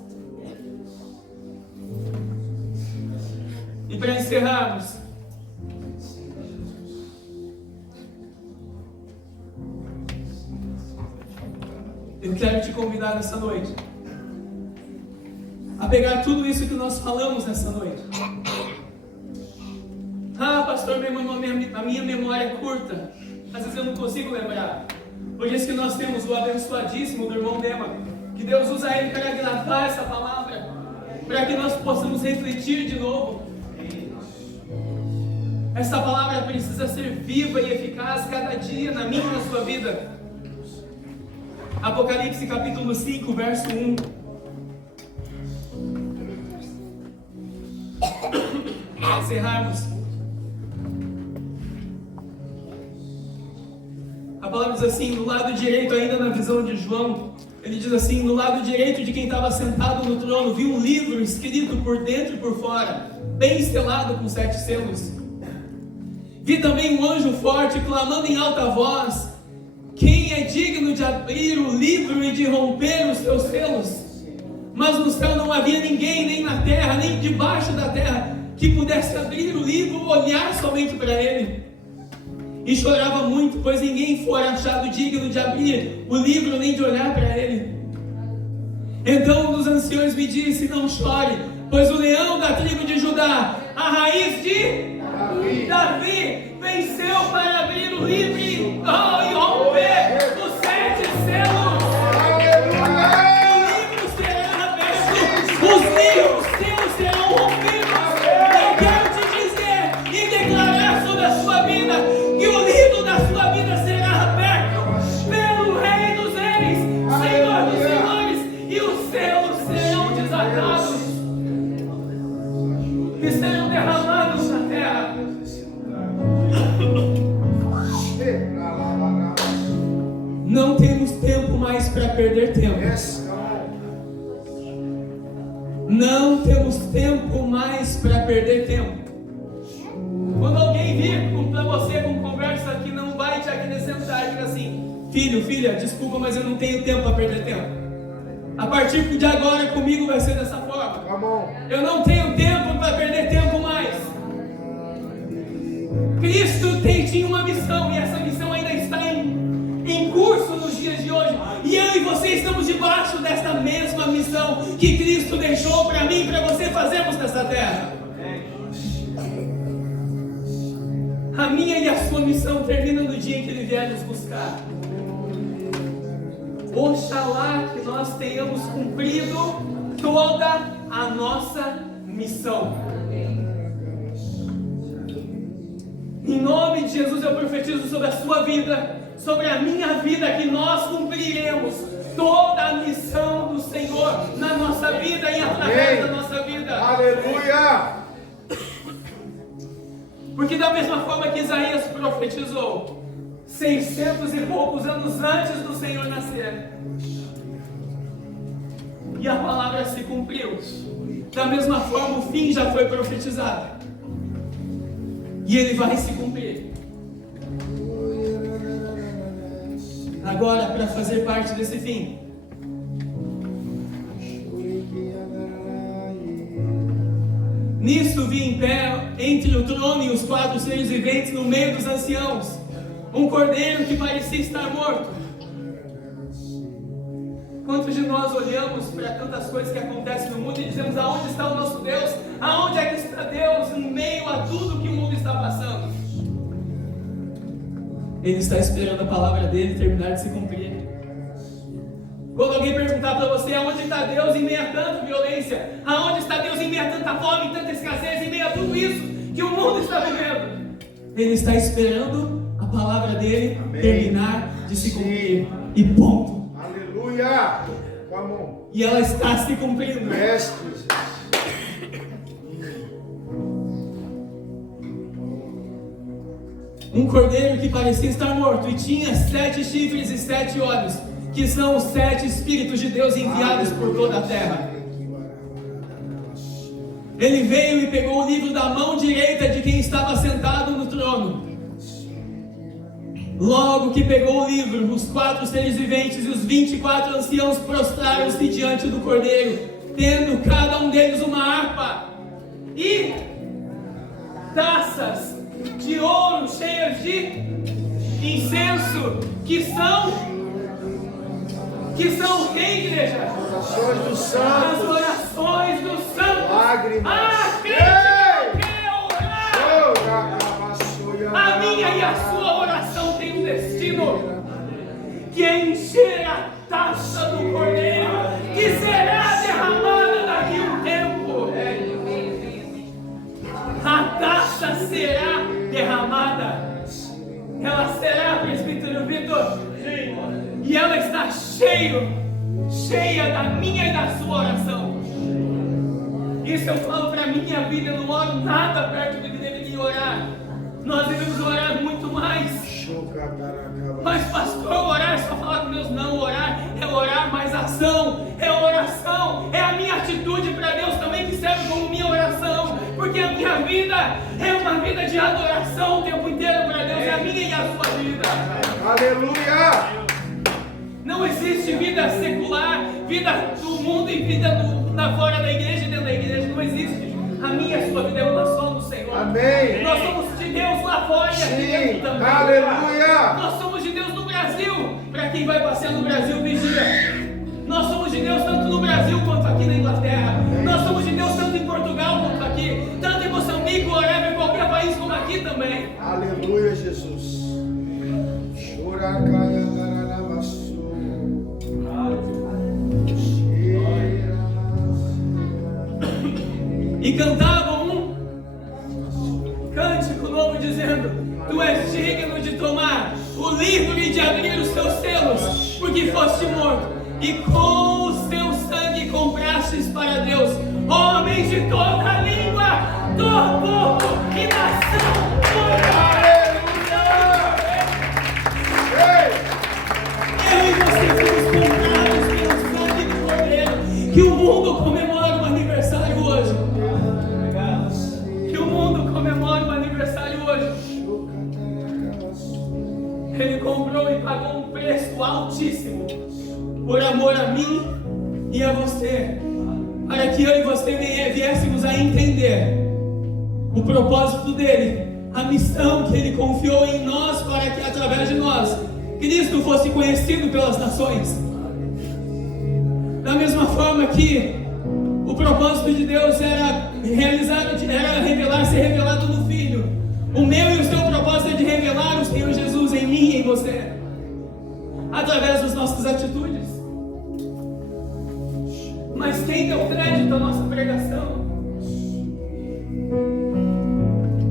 E para encerrarmos, eu quero te convidar nessa noite a pegar tudo isso que nós falamos nessa noite. Ah, pastor, a minha memória é curta, às vezes eu não consigo lembrar. Por isso que nós temos o abençoadíssimo do irmão Dema, que Deus usa ele para gravar essa palavra, para que nós possamos refletir de novo. Essa palavra precisa ser viva e eficaz cada dia na minha e na sua vida. Apocalipse capítulo 5, verso 1. Para encerrarmos, a palavra diz assim, no lado direito, ainda na visão de João, ele diz assim: no lado direito de quem estava sentado no trono, vi um livro escrito por dentro e por fora, bem selado com 7 selos. Vi também um anjo forte clamando em alta voz: quem é digno de abrir o livro e de romper os seus selos? Mas no céu não havia ninguém, nem na terra, nem debaixo da terra, que pudesse abrir o livro ou olhar somente para ele. E chorava muito, pois ninguém fora achado digno de abrir o livro nem de olhar para ele. Então um dos anciões me disse: não chore, pois o leão da tribo de Judá, a raiz de Davi, venceu para abrir o livro e romper os 7 selos. O livro será aberto, os selos serão rompidos. Eu quero te dizer, igreja, que sejam derramados na terra. Não temos tempo mais para perder tempo. Não temos tempo mais para perder tempo. Quando alguém vir para você com conversa que não vai te acrescentar, diga assim: filho, filha, desculpa, mas eu não tenho tempo para perder tempo. A partir de agora comigo vai ser dessa forma. Eu não tenho tempo para perder tempo mais. Cristo tinha uma missão e essa missão ainda está em curso nos dias de hoje. E eu e você estamos debaixo desta mesma missão que Cristo deixou para mim e para você fazermos nessa terra. A minha e a sua missão termina no dia em que Ele vier nos buscar. Oxalá que nós tenhamos cumprido toda a nossa missão. Em nome de Jesus eu profetizo sobre a sua vida, sobre a minha vida, que nós cumpriremos toda a missão do Senhor na nossa vida e através da nossa vida. Aleluia! Porque da mesma forma que Isaías profetizou 600 e poucos anos antes do Senhor nascer, e a palavra se cumpriu, da mesma forma o fim já foi profetizado e ele vai se cumprir. Agora, para fazer parte desse fim, nisso vi em pé entre o trono e os 4 seres viventes, no meio dos anciãos, um cordeiro que parecia estar morto. Quantos de nós olhamos para tantas coisas que acontecem no mundo e dizemos: aonde está o nosso Deus? Aonde é que está Deus em meio a tudo que o mundo está passando? Ele está esperando a palavra dele terminar de se cumprir. Quando alguém perguntar para você: aonde está Deus em meio a tanta violência? Aonde está Deus em meio a tanta fome, tanta escassez, em meio a tudo isso que o mundo está vivendo? Ele está esperando a palavra dele terminar de se cumprir. E ponto. Aleluia! E ela está se cumprindo. Mestre. Um cordeiro que parecia estar morto e tinha 7 chifres e 7 olhos, que são os 7 Espíritos de Deus enviados por toda a terra. Ele veio e pegou o livro da mão direita de quem estava sentado no trono. Logo que pegou o livro, os 4 seres viventes e os 24 anciãos prostraram-se diante do cordeiro, tendo cada um deles uma harpa e taças de ouro cheias de incenso, que são o que, igreja? Orações do As santo. orações dos santos. Lágrimas. A crente quer orar. A minha e a sua oração tem um destino, que é encher a taça do cordeiro, que será derramada daqui a um tempo. A taça será derramada. Ela será, presbítero Vitor, e ela está cheia da minha e da sua oração. Isso eu falo para a minha vida, eu não oro nada perto do que deveria orar. Nós devemos orar muito mais. Mas pastor, orar é só falar com Deus? Não, orar é orar, mais ação, é oração, é a minha atitude para Deus também que serve como minha oração, porque a minha vida é uma vida de adoração o tempo inteiro para Deus, é a minha e a sua vida. Aleluia! Não existe vida secular, vida do mundo e vida fora da igreja e dentro da igreja, não existe. A minha e a sua vida é uma só no Senhor. Amém. Nós somos de Deus lá fora e aqui dentro também. Aleluia. Nós somos de Deus no Brasil. Para quem vai passear no Brasil, vigia. Nós somos de Deus tanto no Brasil quanto aqui na Inglaterra. Nós somos de Deus tanto em Portugal quanto aqui. Tanto em Moçambique, whatever, em qualquer país como aqui também. Aleluia, Jesus. E cantavam um cântico novo dizendo: Tu és digno de tomar o livro e de abrir os teus selos, porque foste morto e com o teu sangue comprastes para Deus homens de toda língua, ó povo e nação eu e você fomos comprados pelo sangue do Cordeiro. Que o mundo comemora um aniversário hoje. Que o mundo comemora um aniversário hoje. Ele comprou e pagou um preço altíssimo por amor a mim e a você, para que eu e você viéssemos a entender o propósito dele, a missão que ele confiou em nós, para que através de nós Cristo fosse conhecido pelas nações. Da mesma forma que o propósito de Deus era ser revelado no Filho, o meu e o seu propósito é de revelar o Senhor Jesus em mim e em você, através das nossas atitudes. Mas quem deu crédito à nossa pregação?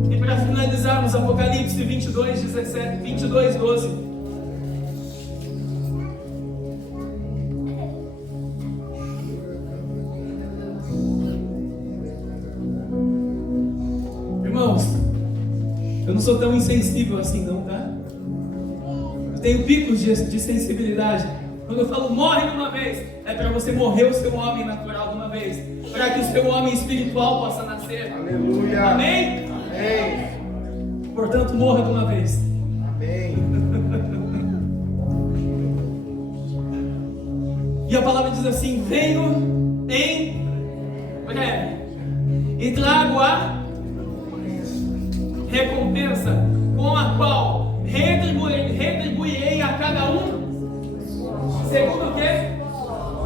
E para finalizarmos, Apocalipse 22, 12. Irmãos, eu não sou tão insensível assim não, tá? Eu tenho picos de sensibilidade. Quando eu falo morre de uma vez, é para você morrer o seu homem natural de uma vez, para que o seu homem espiritual possa nascer. Aleluia. Amém? Amém. Portanto, morra de uma vez. Amém. E a palavra diz assim: venho em breve e trago a recompensa com a qual retribuirei a cada um segundo o quê?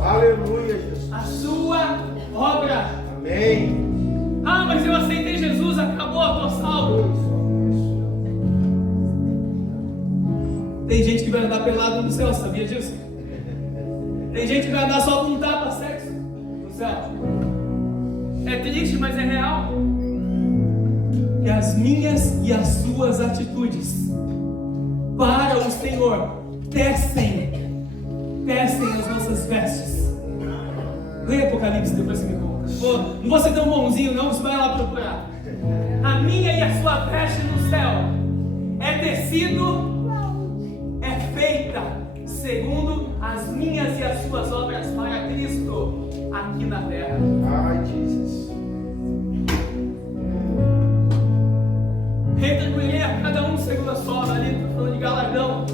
Aleluia, Jesus. A sua obra. Amém. Ah, mas eu aceitei Jesus, acabou, estou salvo. Tem gente que vai andar pelado no céu, sabia disso? Tem gente que vai andar só com um tapa sexo no céu. É triste, mas é real. Que as minhas e as suas atitudes para o Senhor tecem as nossas vestes. Leia Apocalipse, depois você me conta. Não vou ser tão bonzinho não, você vai lá procurar. A minha e a sua veste no céu é tecido, é feita segundo as minhas e as suas obras para Cristo aqui na terra. Ai, Jesus. Retribuirei a cada um segundo a sua obra. Ali estou falando de galardão.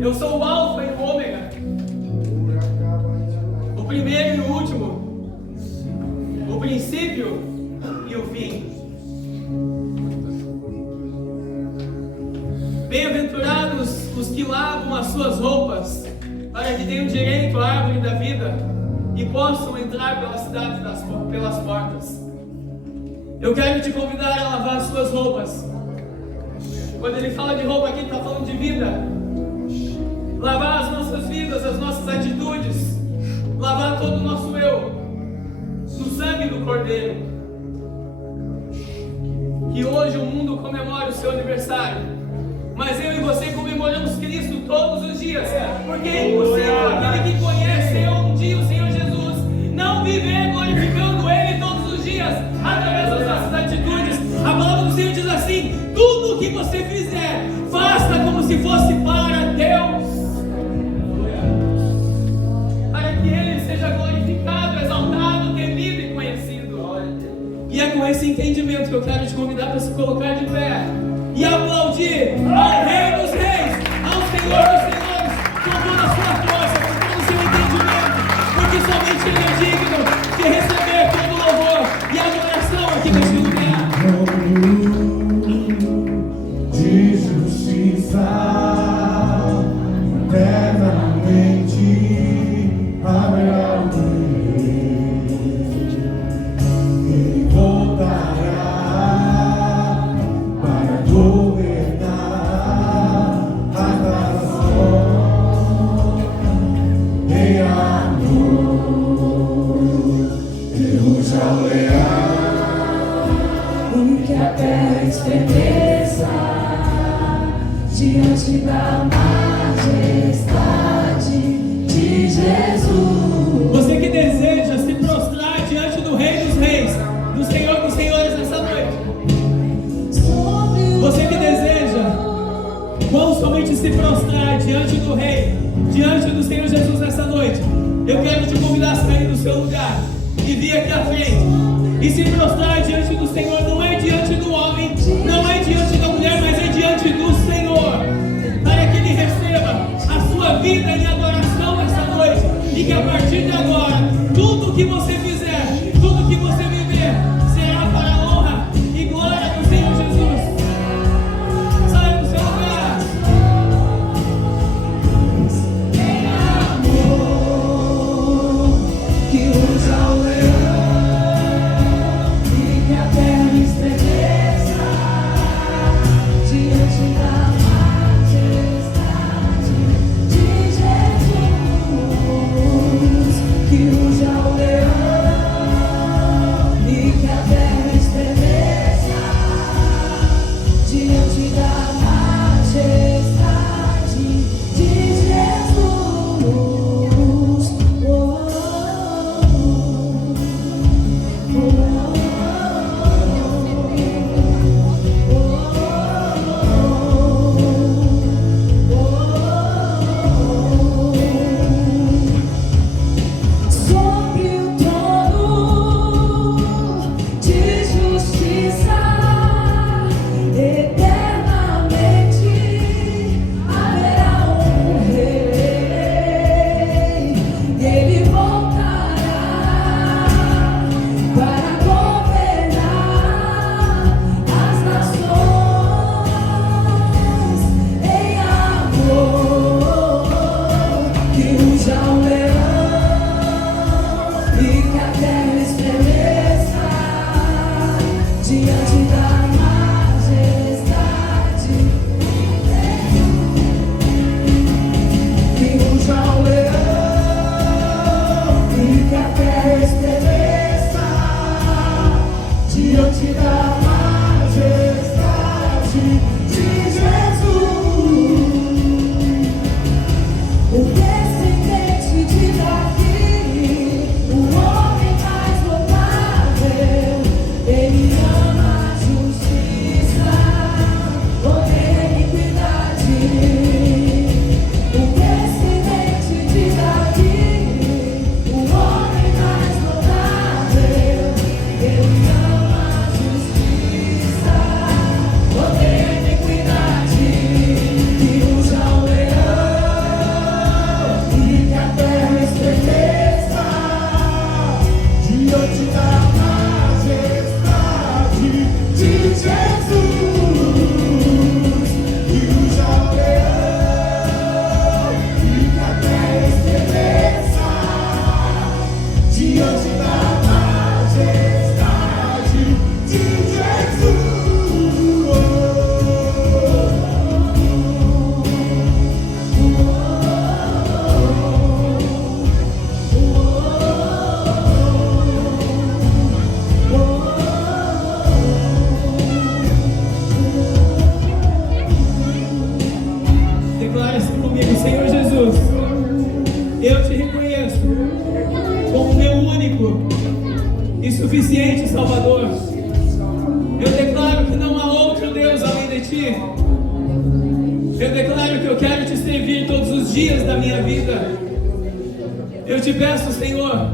Eu sou o Alfa e o Ômega, o primeiro e o último, o princípio e o fim. Bem-aventurados os que lavam as suas roupas, para que tenham direito à árvore da vida e possam entrar pelas cidades pelas portas. Eu quero te convidar a lavar as suas roupas. Quando ele fala de roupa aqui, ele está falando de vida. Lavar as nossas vidas, as nossas atitudes, lavar todo o nosso eu no sangue do Cordeiro. Que hoje o mundo comemora o seu aniversário, mas eu e você comemoramos Cristo todos os dias, porque é impossível aquele que conhece um dia o Senhor Jesus não viver glorificando Ele todos os dias através das nossas atitudes. A palavra do Senhor diz assim: tudo o que você fizer, faça como se fosse para Deus, para que Ele seja glorificado, exaltado, temido e conhecido. E é com esse entendimento que eu quero te convidar para se colocar de pé e aplaudir ao Rei dos Reis, ao Senhor dos Senhores, com toda a sua força, com todo o seu entendimento, porque somente Ele é digno de receber todo o louvor e adoração aqui neste lugar. De justiça eternamente haverá um rei, ele voltará para governar as nações em amor. Deus ao leão, que a terra estremeça diante da majestade se prostrar diante do Rei, diante do Senhor Jesus nessa noite, eu quero te convidar a sair do seu lugar e vir aqui à frente e se prostrar diante do Senhor. Não é diante do homem, não é diante da mulher, mas é diante do Senhor, para que Ele receba a sua vida em adoração nessa noite, e que a partir de agora, tudo que você fizer, tudo que você viver, será para a honra e glória do Senhor Jesus. Saia do seu lugar. Em amor, que usa o leão e que a terra estremeça diante da majestade de Jesus. Que usa o leão e que a terra estremeça diante da majestade de Jesus. Sobre o trono de justiça, eternamente haverá um rei. Ele voltará para governar as nações. Em amor, que ruja o leão e que a terra estremeça diante da majestade. Que ruja o leão e que a terra estremeça diante da majestade de Jesus. O descendente de Davi, o homem mais notável, ele ama a justiça, odeia a iniquidade. O descendente de Davi, o homem mais notável, ele ama a justiça, odeia a iniquidade. Que usa o leão e que a terra estremeça diante da majestade de Jesus. Que usa o leão e que a terra estremeça diante da majestade de Jesus. Declare assim comigo: Senhor Jesus, eu te reconheço como meu único e suficiente Salvador. Eu declaro que não há outro Deus além de ti. Eu declaro que eu quero te servir todos os dias da minha vida. Eu te peço, Senhor,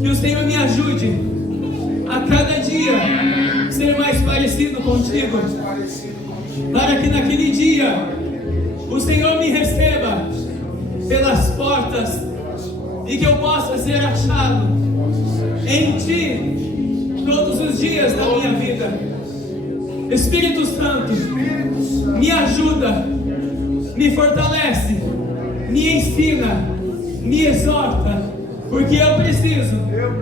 que o Senhor me ajude a cada dia ser mais parecido contigo, para que naquele dia o Senhor me receba pelas portas e que eu possa ser achado em ti todos os dias da minha vida. Espírito Santo, me ajuda, me fortalece, me ensina, me exorta, porque eu preciso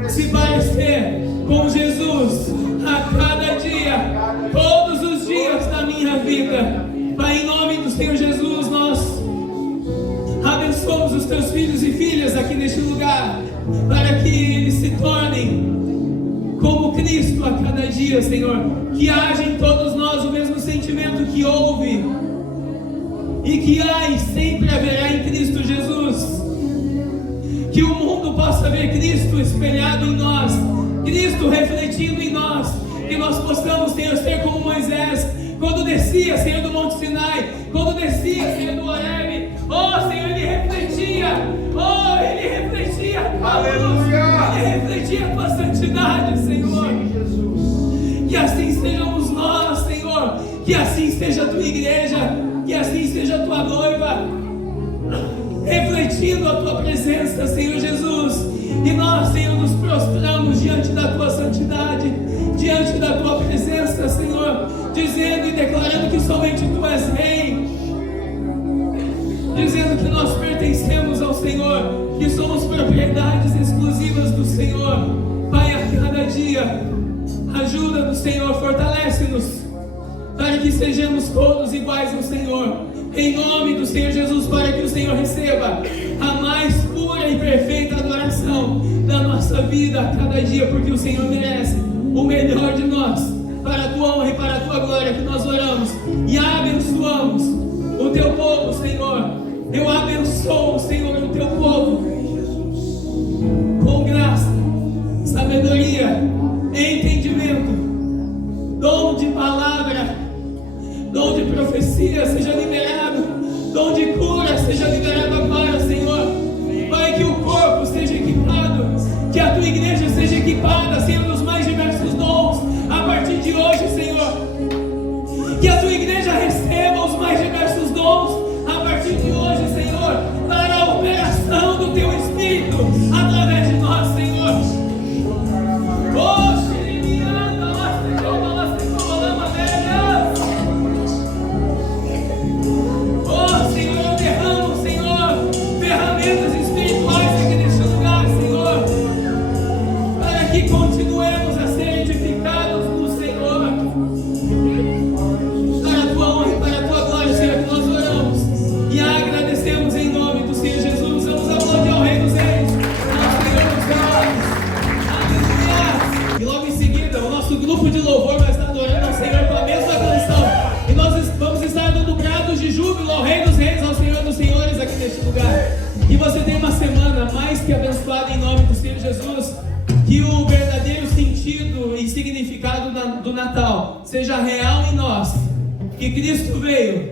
se parecer com Jesus a cada dia, todos os dias da minha vida. Pai, em nome do Senhor Jesus, nós abençoamos os teus filhos e filhas aqui neste lugar, para que eles se tornem como Cristo a cada dia, Senhor. Que haja em todos nós o mesmo sentimento que houve e que há e sempre haverá em Cristo Jesus. Que o mundo possa ver Cristo espelhado em nós, Cristo refletindo em nós. Que nós possamos, Senhor, ser como Moisés, quando descia, Senhor, do Monte Sinai, quando descia, Senhor, do Horebe, oh, Senhor, ele refletia a tua luz, ele refletia a tua santidade, Senhor. Sim, Jesus. Que assim sejamos nós, Senhor, que assim seja a tua igreja, que assim seja a tua noiva, refletindo a tua presença, Senhor Jesus. E nós, Senhor, nos prostramos diante da tua santidade, diante da tua presença, Senhor, dizendo e declarando que somente tu és rei, dizendo que nós pertencemos ao Senhor, que somos propriedades exclusivas do Senhor. Pai, a cada dia, ajuda-nos, Senhor, fortalece-nos, para que sejamos todos iguais ao Senhor, em nome do Senhor Jesus, para que o Senhor receba a mais pura e perfeita adoração da nossa vida a cada dia, porque o Senhor merece o melhor de nós, para a tua honra e para a tua glória, que nós oramos e abençoamos o teu povo, Senhor. Eu abençoo, Senhor, o teu povo com graça, sabedoria, entendimento, dom de palavra, dom de profecia seja liberado, dom de cura seja liberado agora, Senhor. Pai, que o corpo seja equipado, que a tua igreja seja equipada, Senhor, nos mais diversos dons, a partir de hoje, Senhor. Que a tua igreja receba os mais diversos dons, a partir de hoje, Senhor, para a operação do teu Espírito, através de nós, Senhor. Oh, Senhor, eu derramo, Senhor, ferramentas espirituais aqui neste lugar, Senhor, para que continuemos a ser edificados no Senhor, para a tua honra e para a tua glória, Senhor, que nós oramos e agradecemos em nome do Senhor Jesus. Vamos aplaudir ao Rei dos Reis, ao Senhor dos Senhores. Aleluia! E logo em seguida, o nosso grupo de louvor vai estar adorando ao Senhor com a mesma canção. E nós vamos estar dando grados de júbilo ao Rei dos Reis, ao Senhor dos Senhores aqui neste lugar. Que você tenha uma semana mais que abençoada em nome do Senhor Jesus. Que o verdadeiro sentido e significado do Natal seja real em nós. Que Cristo veio,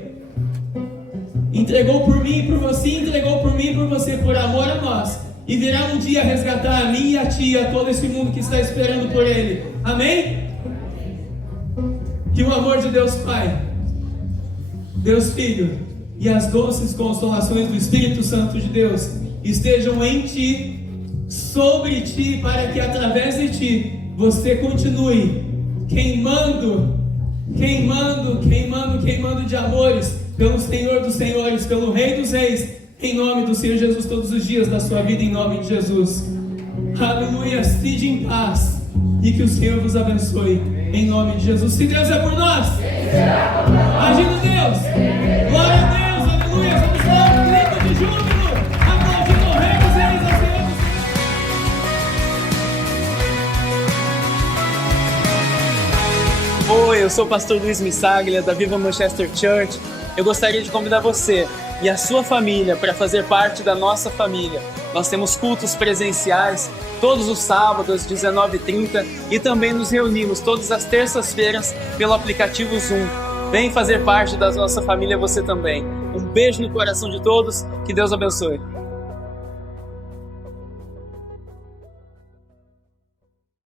entregou por mim e por você, entregou por mim e por você, por amor a nós. E virá um dia resgatar a mim e a ti, a todo esse mundo que está esperando por Ele. Amém? Que o amor de Deus Pai, Deus Filho e as doces consolações do Espírito Santo de Deus estejam em ti, sobre ti, para que através de ti você continue queimando de amores pelo Senhor dos Senhores, pelo Rei dos Reis, em nome do Senhor Jesus, todos os dias da sua vida, em nome de Jesus. Aleluia, sede em paz e que o Senhor vos abençoe, em nome de Jesus. Se Deus é por nós, agindo Deus, glória a Deus, aleluia. Vamos dar um grito de júbilo, aplaudindo o Rei dos Reis, ao Senhor dos Oi, eu sou o pastor Luiz Missaglia, da Viva Manchester Church. Eu gostaria de convidar você e a sua família para fazer parte da nossa família. Nós temos cultos presenciais todos os sábados, 19h30, e também nos reunimos todas as terças-feiras pelo aplicativo Zoom. Vem fazer parte da nossa família você também. Um beijo no coração de todos, que Deus abençoe.